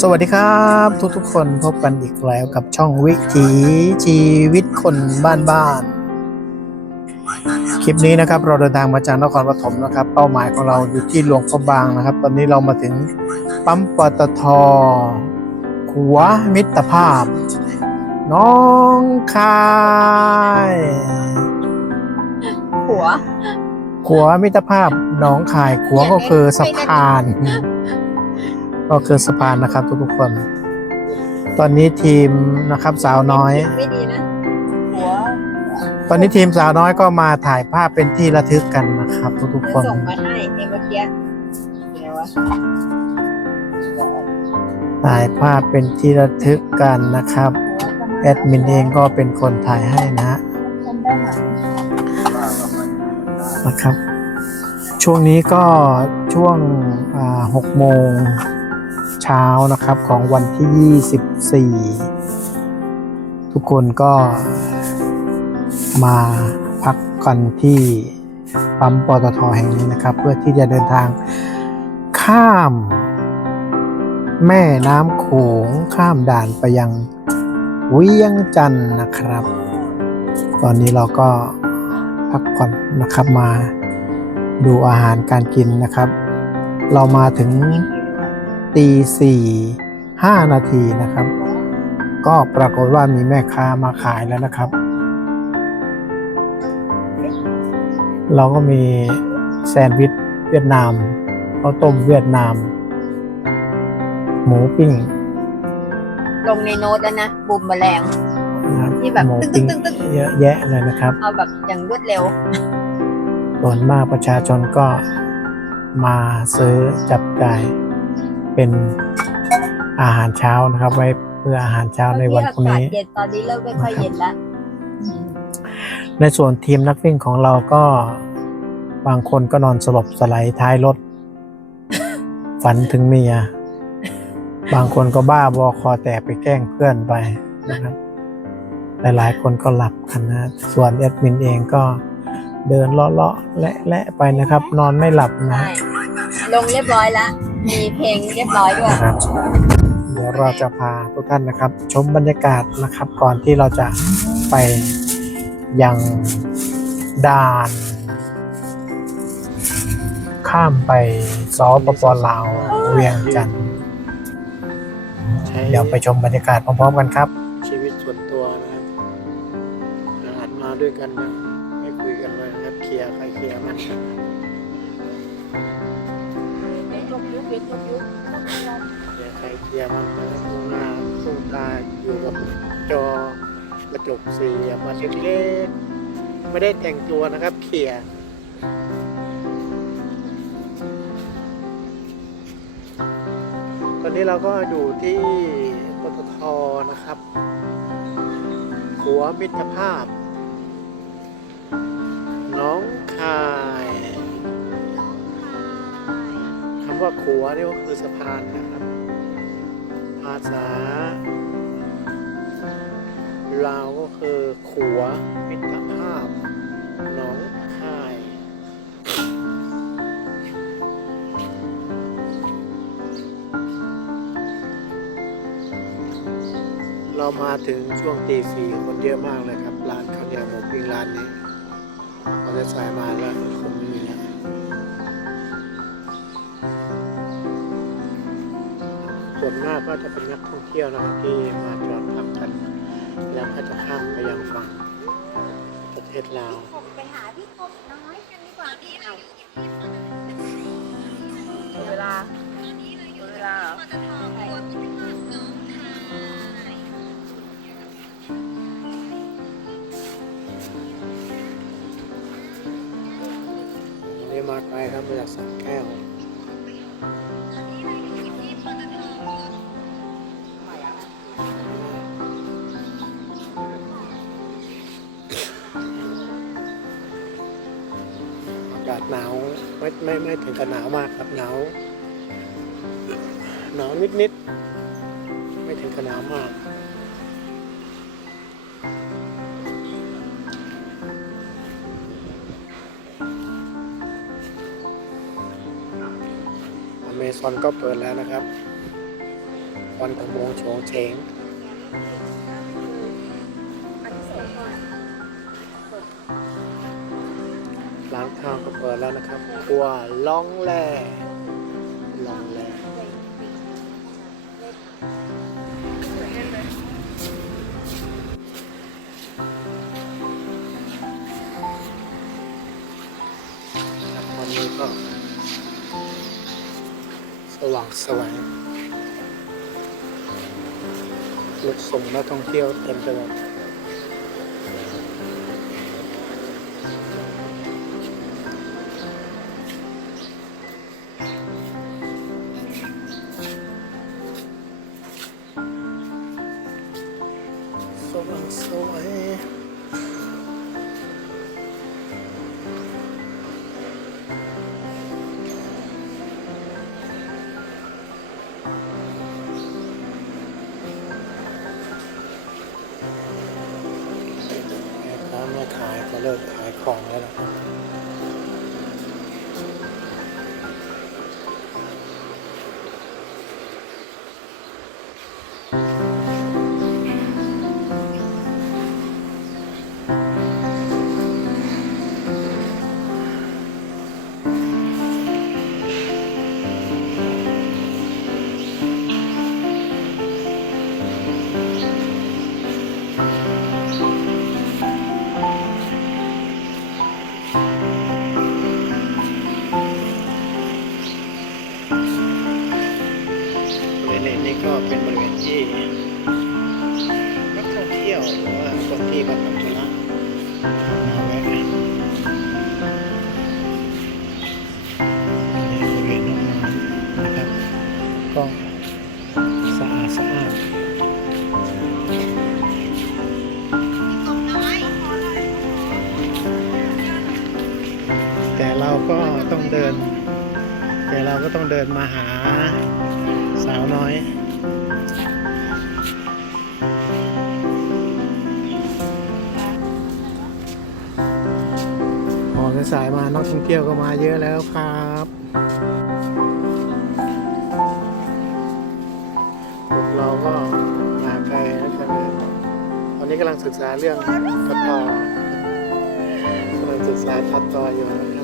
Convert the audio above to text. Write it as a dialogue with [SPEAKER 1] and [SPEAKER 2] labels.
[SPEAKER 1] สวัสดีครับทุกทุกๆคนพบกันอีกแล้วกับช่องวิถีชีวิตคนบ้านบ้านๆคลิปนี้นะครับ เราเดินทางมาจากนครปฐมนะครับ เป้าหมายของเราอยู่ที่หลวงพระบางนะครับ ตอนนี้เรามาถึงปั๊มปตทขัวมิตรภาพ น้องคาย
[SPEAKER 2] หัว
[SPEAKER 1] ขัวมิตรภาพหน้องคายขัวก็คือสะพาน ก็คือสะพานนะครับทุกๆคน ตอนนี้ทีมนะครับสาวน้อย
[SPEAKER 2] ไม่ดีนะหัว
[SPEAKER 1] ตอนนี้ทีมสาวน้อยก็มาถ่ายภาพเป็นที่ระทึกกันนะครับ ทุกๆคน
[SPEAKER 2] ส่งมาให้เองเมื่อกี้เดี๋ยววะ
[SPEAKER 1] ถ่ายภาพเป็นที่ระทึกกันนะครับ แอดมินเองก็เป็นคนถ่ายให้นะฮะนะครับ ช่วงนี้ก็ช่วงหกโมง เช้านะครับของวันที่ 24 ทุกคนก็มาพักกันที่ปั๊มปตทแห่งนี้นะครับ เพื่อที่จะเดินทางข้ามแม่น้ำโขงข้ามด่านไปยังเวียงจันทร์นะครับ ตอนนี้เราก็พักผ่อนนะครับมาดูอาหารการกินนะครับ เรามาถึง ตีสี่ห้านาทีนะครับ ก็ปรากฏว่ามีแม่ค้ามาขายแล้วนะครับ เราก็มีแซนด์วิชเวียดนามข้าวต้มเวียดนาม หมูปิ้ง
[SPEAKER 2] ลงในโน้ตแล้วนะ บุมแมลง
[SPEAKER 1] นะครับ
[SPEAKER 2] ที่แบบ
[SPEAKER 1] หมู
[SPEAKER 2] ตึ้
[SPEAKER 1] ปิ้
[SPEAKER 2] ง
[SPEAKER 1] ง
[SPEAKER 2] ตึ้งตึ้งตึ้ง
[SPEAKER 1] เยอะแยะเลยนะครับ
[SPEAKER 2] เอาแบบอย่างรวดเร็ว
[SPEAKER 1] ส่วนมากประชาชนก็มาซื้อจับจ่าย เป็นอาหารเช้านะครับ ไว้เพื่ออาหารเช้าในวันพรุ่ง
[SPEAKER 2] อากาศ
[SPEAKER 1] นี้
[SPEAKER 2] เย็นตอนนี้เริ่มไม่ค่อยเย็นแล้ว
[SPEAKER 1] ในส่วนทีมนักวิ่งของเราก็บางคนก็นอนสลบสไลด์ท้ายรถ ฝันถึงเมีย บางคนก็บ้าบอคอแตกไปแกล้งเพื่อนไปนะครับหลายๆคนก็หลับกันนะส่วนแอดมินเองก็เดินเลาะๆและๆไปนะครับ นอนไม่หลับนะ
[SPEAKER 2] ใช่ลงเรียบร้อยแล้ว มีเพลงเรียบร้อยด้วย
[SPEAKER 1] นะครับเดี๋ยวเราจะพาทุกท่านนะครับ ชมบรรยากาศนะครับ ก่อนที่เราจะไปยังด่าน ข้ามไปสปปลาวเวียงจันทร์เดี๋ยวไปชมบรรยากาศพร้อมๆกันครับ ชีวิตส่วนตัวนะครับอาหารมาด้วยกันยังไม่คุยกันเลยนะครับเคลียร์ใครเคลียร์มัน เดี๋ยวใครเคลียร์มันตรงหน้าสู้ตาอยู่กับจอกระจกสีมาเล็กๆไม่ได้แต่งตัวนะครับเคลียตอนนี้เราก็อยู่ที่ปตทนะครับขัวมิตรภาพ น้องคาย ว่าขัวนี่ก็คือสะพานนะครับ ภาษาลาวก็คือขัวมิตรภาพหน้องคายเรามาถึงช่วงตีสี่คนเยอะมากเลยครับ ร้านข้าวเหนียวหมูปิ้งร้านนี้พอจะสายมาแล้วคน ส่วนมากก็จะเป็นนักท่องเที่ยวนะครับที่มาจอดพักกัน แล้วก็จะข้ามไปยังฝั่งประเทศลาว
[SPEAKER 2] ไปหาพี่คมน้อยกันดีกว่าพี่เอาเวลาเวลาเหรอ
[SPEAKER 1] วันนี้มาไกลครับมาจากสักแก้วาศหนาวไม่ไม่ไม่ถึงกับหนาวมากครับหนาวหนาวนิดนิดๆไม่ถึงกับหนาวมาก อเมซอนก็เปิดแล้วนะครับ
[SPEAKER 3] วันขโมงโฉงเฉง ร้านข้าวก็เปิดแล้วนะครับครัวล่องแล่ล่องแล่
[SPEAKER 4] สวยเล่นเลย
[SPEAKER 3] ครับวันนี้ก็สว่างสวยรถส่งนักท่องเที่ยวเต็มไปหมด ว่างสวยแม่ค้าแม่ขายก็เลิกขายของแล้วนะครับ ว่าคนที่มาทำธุระมาแวะนี่บริเวณน้ำนะครับ ก็สะอาดสะอาดแต่เราก็ต้องเดิน แต่เราก็ต้องเดินมาหาสาวน้อย สายมานักท่องเที่ยวก็มาเยอะแล้วครับพวกเราก็มาไกลนะครับตอนนี้กำลังศึกษาเรื่องตัดต่อกำลังศึกษาตัดต่ออยู่นะครับ